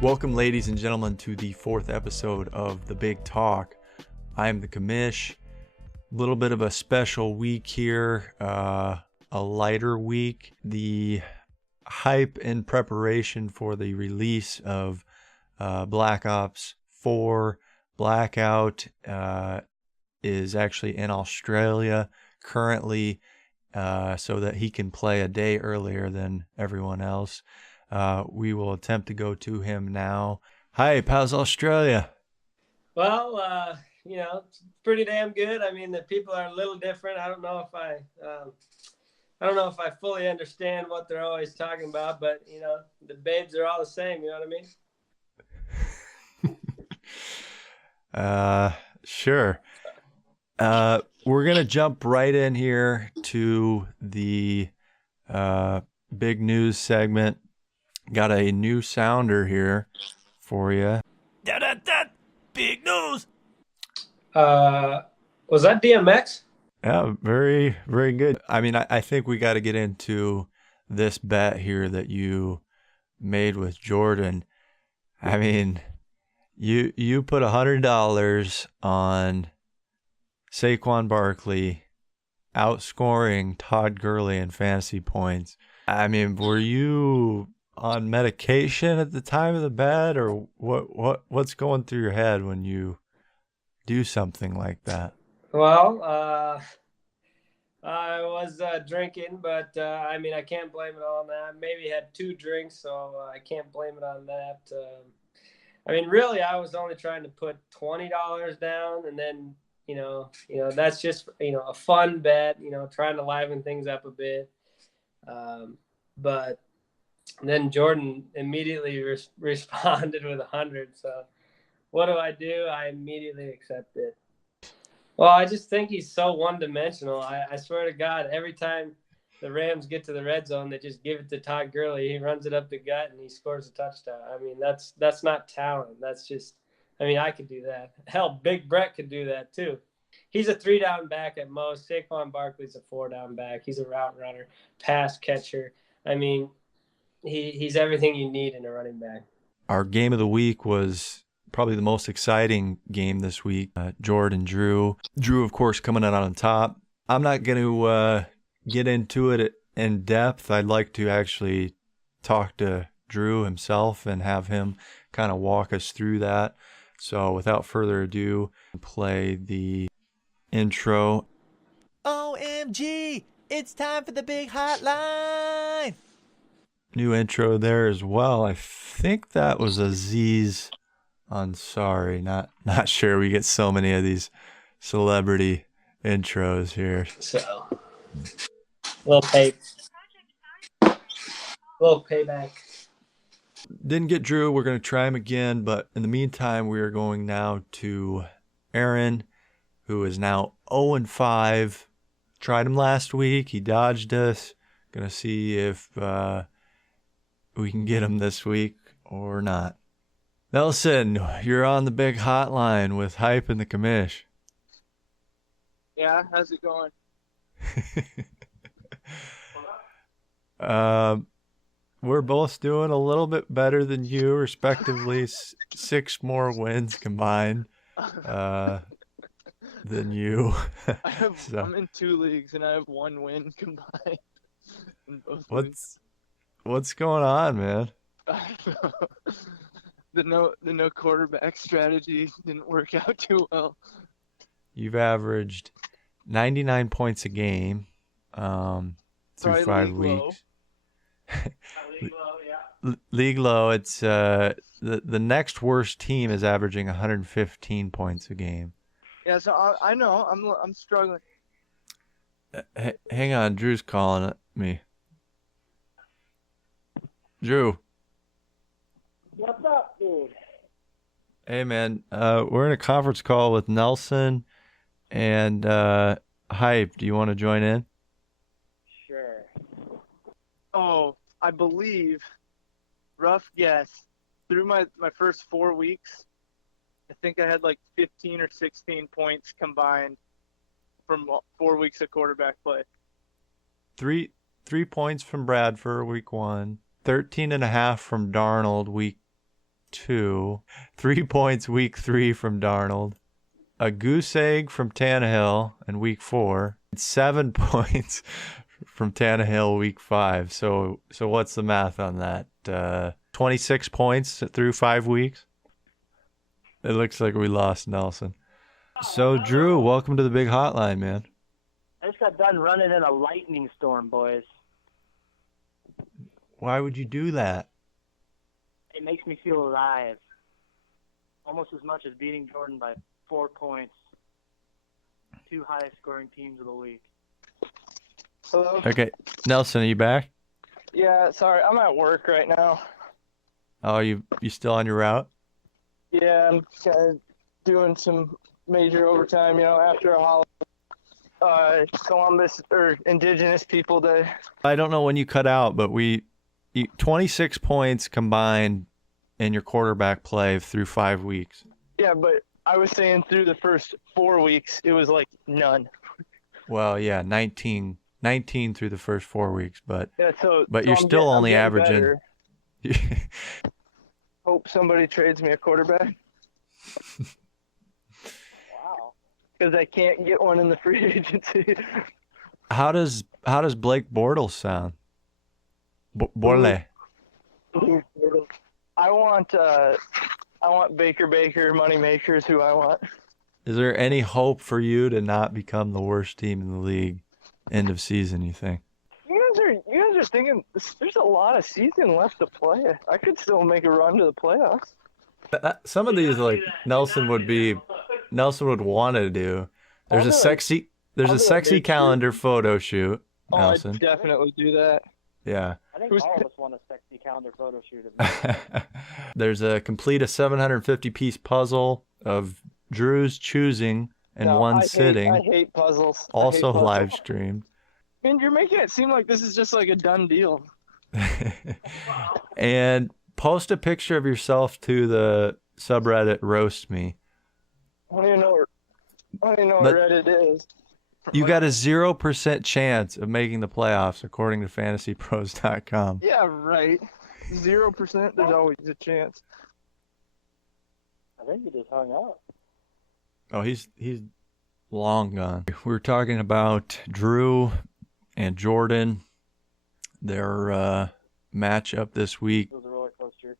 Welcome, ladies and gentlemen, to the fourth episode of The Big Talk. I'm the Commish. A little bit of a special week here, a lighter week. The hype in preparation for the release of Black Ops 4 Blackout is actually in Australia currently, so that he can play a day earlier than everyone else. We will attempt to go to him now. Hype, how's Australia? Well, it's pretty damn good. I mean, the people are a little different. I don't know if I fully understand what they're always talking about, but the babes are all the same. You know what I mean? Sure. We're gonna jump right in here to the big news segment. Got a new sounder here for you. Big news. Was that DMX? Yeah, very, very good. I mean, I think we got to get into this bet here that you made with Jordan. I mean, you put $100 on Saquon Barkley outscoring Todd Gurley in fantasy points. I mean, were you on medication at the time of the bet, or what's going through your head when you do something like that? Well, I was drinking, but I mean, I can't blame it on that. Maybe had 2 drinks, so I can't blame it on that. I mean, really, I was only trying to put $20 down, and then that's just a fun bet. Trying to liven things up a bit, but then Jordan immediately responded with 100. So what do? I immediately accept it. Well, I just think he's so one-dimensional. I swear to God, every time the Rams get to the red zone, they just give it to Todd Gurley. He runs it up the gut, and he scores a touchdown. I mean, that's not talent. That's just – I mean, I could do that. Hell, Big Brett could do that too. He's a 3-down back at most. Saquon Barkley's a 4-down back. He's a route runner, pass catcher. I mean, he's everything you need in a running back. Our game of the week was probably the most exciting game this week. Jordan, Drew, of course, coming out on top. I'm not going to get into it in depth. I'd like to actually talk to Drew himself and have him kind of walk us through that. So without further ado, play the intro. OMG, it's time for the Big Hotline. New intro there as well. I think that was Aziz Ansari. Not sure. We get so many of these celebrity intros here. So, little payback. Didn't get Drew. We're going to try him again, but in the meantime, we are going now to Aaron, who is now 0-5. Tried him last week. He dodged us. Going to see if we can get him this week or not. Nelson, you're on the Big Hotline with Hype and the Commish. Yeah, how's it going? We're both doing a little bit better than you, respectively. 6 more wins combined than you. I'm in 2 leagues and I have 1 win combined in both leagues. What's going on, man? I don't know. The no quarterback strategy didn't work out too well. You've averaged 99 points a game through 5 weeks. League low, yeah. League low. It's the next worst team is averaging 115 points a game. Yeah, so I know I'm struggling. Hang on, Drew's calling me. Drew. What's up, dude? Hey, man. We're in a conference call with Nelson and Hype. Do you want to join in? Sure. Oh, I believe, rough guess, through my first 4 weeks, I think I had like 15 or 16 points combined from 4 weeks of quarterback play. 3 points from Bradford week 1, 13.5 from Darnold week 2. 3 points week 3 from Darnold. A goose egg from Tannehill in week 4. 7 points from Tannehill week 5. So what's the math on that? 26 points through 5 weeks? It looks like we lost Nelson. So, Drew, welcome to the Big Hotline, man. I just got done running in a lightning storm, boys. Why would you do that? It makes me feel alive. Almost as much as beating Jordan by 4 points. 2 highest scoring teams of the week. Hello? Okay, Nelson, are you back? Yeah, sorry, I'm at work right now. Oh, you still on your route? Yeah, I'm kind of doing some major overtime, after a holiday. Columbus, or Indigenous People Day. I don't know when you cut out, but 26 points combined in your quarterback play through 5 weeks. Yeah, but I was saying through the first 4 weeks, it was like none. Well, yeah, 19 through the first 4 weeks, but Yeah, but you're still only averaging. Better. Hope somebody trades me a quarterback. Wow. Because I can't get one in the free agency. How does Blake Bortles sound? Borle. I want Baker, Moneymakers, who I want. Is there any hope for you to not become the worst team in the league end of season, you think? You guys are thinking there's a lot of season left to play. I could still make a run to the playoffs. Some of these, like Nelson would want to do. There's a sexy calendar photo shoot, Nelson. I'd definitely do that. Yeah. I think all of us want a sexy calendar photo shoot. There's a 750-piece puzzle of Drew's choosing in one sitting. I hate puzzles. Also live streamed. And you're making it seem like this is just like a done deal. And post a picture of yourself to the subreddit Roast Me. I don't even know what Reddit is. You got a 0% chance of making the playoffs, according to FantasyPros.com. Yeah, right. 0%. There's always a chance. I think he just hung up. Oh, he's long gone. We were talking about Drew and Jordan, their matchup this week. It was a roller coaster.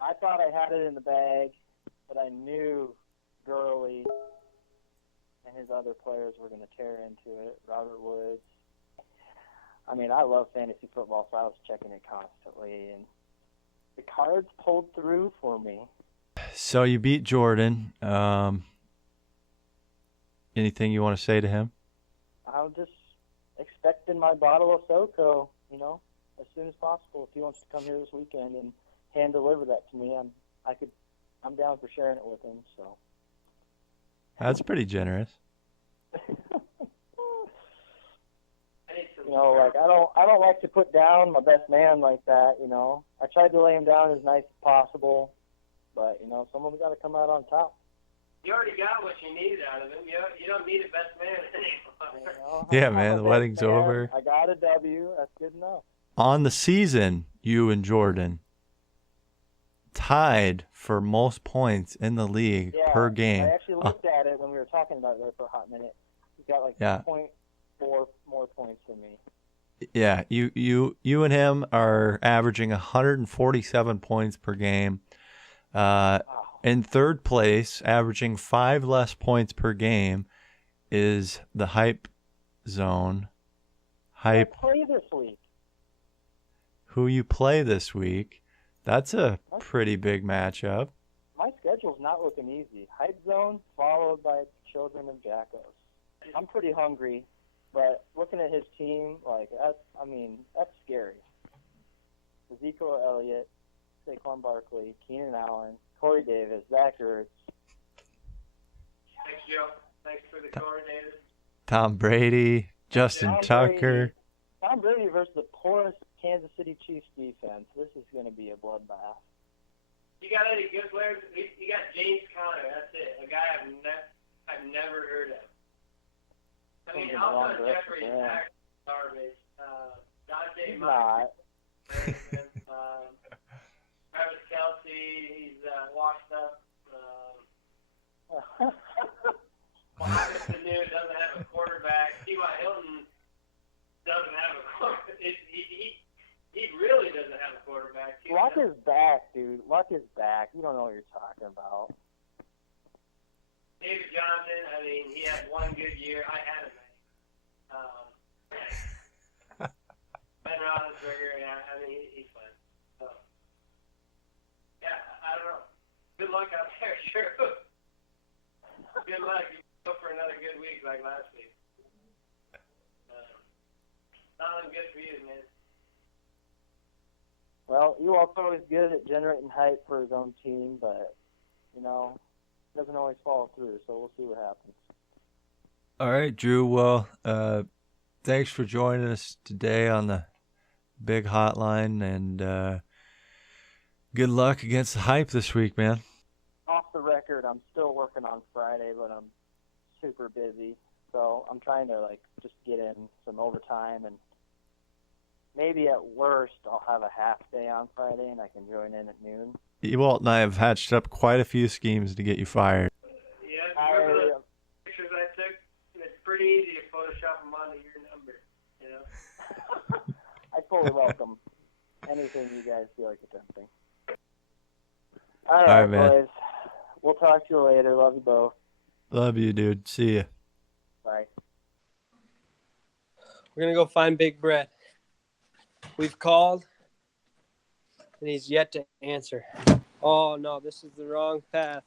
I thought I had it in the bag, but I knew Gurley and his other players were going to tear into it. Robert Woods. I mean, I love fantasy football, so I was checking it constantly, and the cards pulled through for me. So you beat Jordan. Anything you want to say to him? I'm just expecting my bottle of SoCo, as soon as possible. If he wants to come here this weekend and hand deliver that to me, I'm down for sharing it with him. So that's pretty generous. I don't like to put down my best man like that. I tried to lay him down as nice as possible, but someone's got to come out on top. You already got what you needed out of him. You don't need a best man anymore. Yeah, man, the wedding's over. I got a W. That's good enough. On the season, you and Jordan tied for most points in the league per game. I actually looked at it when we were talking about it there for a hot minute. He got 0.4 more points than me. Yeah, you and him are averaging 147 points per game. In third place, averaging 5 less points per game, is the Hype Zone. Hype. Play this week. Who you play this week? That's a pretty big matchup. My schedule's not looking easy. Hype Zone followed by Children of Jackos. I'm pretty hungry, but looking at his team, that's scary. Ezekiel Elliott, Saquon Barkley, Keenan Allen, Corey Davis, Zach Ertz. Thanks, Joe. Thanks for the coordinator. Tom Brady, Justin Tucker. Tom Brady versus the poorest Kansas City Chiefs defense. This is going to be a bloodbath. You got any good players? You got James Conner. That's it. A guy I've never heard of. I mean, Alshon Jeffrey is garbage. Dante Myers. Travis Kelsey, he's washed up. Hawkinson doesn't have a quarterback. T.Y. Hilton doesn't have a quarterback. He really doesn't have a quarterback. Luck is back, dude. Luck is back. You don't know what you're talking about. David Johnson, I mean, he had one good year. I had him. Ben Roethlisberger, yeah, I mean, he's fine. So, yeah, I don't know. Good luck out there, sure. Good luck. You go for another good week like last week. Not good for you, man. Well, Ewald's always good at generating hype for his own team, but, doesn't always follow through, so we'll see what happens. All right, Drew. Well, thanks for joining us today on the Big Hotline, and good luck against the hype this week, man. Off the record, I'm still working on Friday, but I'm super busy, so I'm trying to, just get in some overtime, and maybe at worst I'll have a half day on Friday, and I can join in at noon. Ewald and I have hatched up quite a few schemes to get you fired. Yeah, remember the pictures I took? It's pretty easy to Photoshop them onto your number, I fully welcome anything you guys feel like attempting. All right, man. boys. We'll talk to you later. Love you both. Love you, dude. See ya. Bye. We're going to go find Big Brett. We've called, and he's yet to answer. Oh, no, this is the wrong path.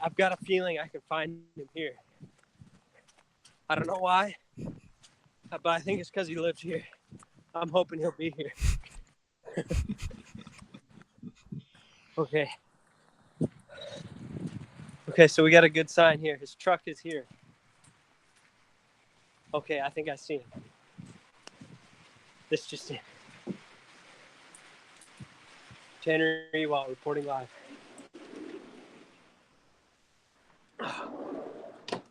I've got a feeling I can find him here. I don't know why, but I think it's because he lives here. I'm hoping he'll be here. Okay. Okay, so we got a good sign here. His truck is here. Okay, I think I see him. This just in. Tanner Ewald reporting live.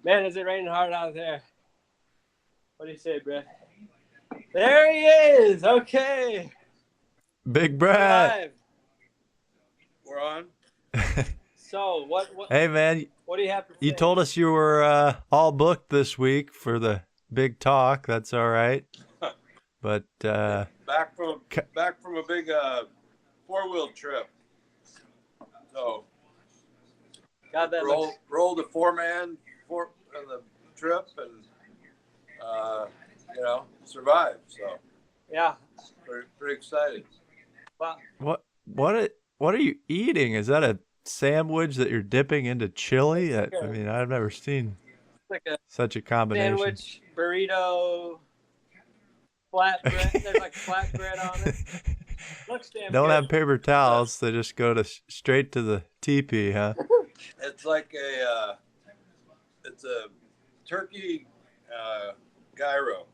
Man, is it raining hard out there? What do you say, Brett? There he is. Okay. Big Brett. Live. We're on. So what? Hey, man. What do you have to say? You told us you were all booked this week for the big talk. That's all right. But back from a big 4-wheel trip. So God, that looks... rolled a 4-man on the trip and survived. So Yeah. pretty excited. Wow. What are you eating? Is that a sandwich that you're dipping into chili? I mean, I've never seen Like a such a combination. sandwich, burrito, flatbread. There's like flatbread on it. Looks damn Don't good. have paper towels. They just go straight to the teepee, huh? It's like it's a turkey gyro.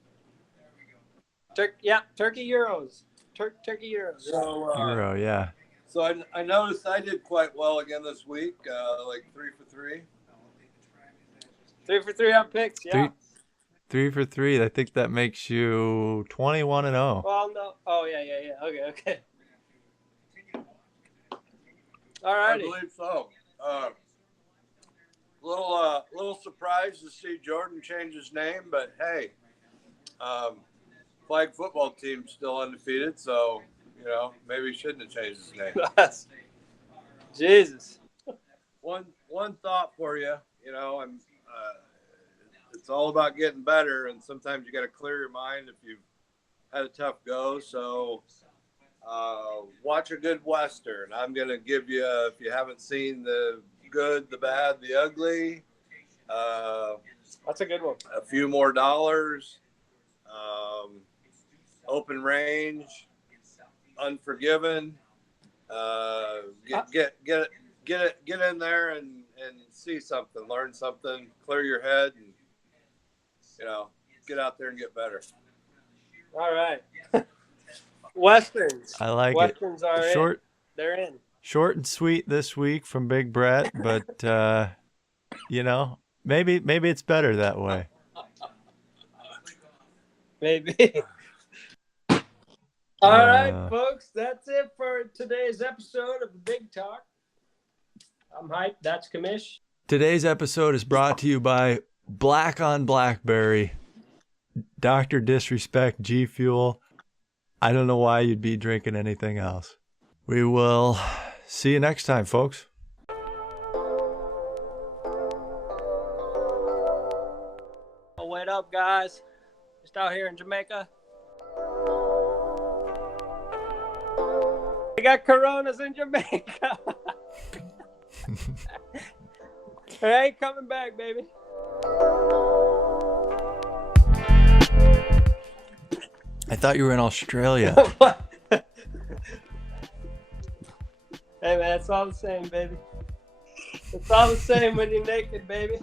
Turkey euros. Turkey euros. So Euro, yeah. So I noticed I did quite well again this week, like 3 for 3. 3 for 3 on picks. Yeah. 3 for 3. I think that makes you 21-0. Well, no. Oh yeah. Okay. All I righty. believe so. Little surprised to see Jordan change his name, but hey, flag football team's still undefeated, so maybe he shouldn't have changed his name. Jesus. One thought for you, it's all about getting better, and sometimes you got to clear your mind if you've had a tough go. So watch a good Western. I'm gonna give you, if you haven't seen the good, the bad, the ugly, That's a good one. a few more dollars, open range, Unforgiven. Get in there and see something, learn something, clear your head, and get out there and get better. All right. Westerns. I like Westerns it. are Short, in. They're in. short and sweet this week from Big Brett, but maybe it's better that way. Maybe. All right, folks. That's it for today's episode of the Big Talk. I'm hyped. That's Commish. Today's episode is brought to you by Black on Blackberry, Dr. Disrespect, G Fuel. I don't know why you'd be drinking anything else. We will see you next time, folks. Oh, wait up, guys. Just out here in Jamaica. They got coronas in Jamaica. Hey, coming back, baby. I thought you were in Australia. Hey, man, it's all the same, baby. It's all the same when you're naked, baby.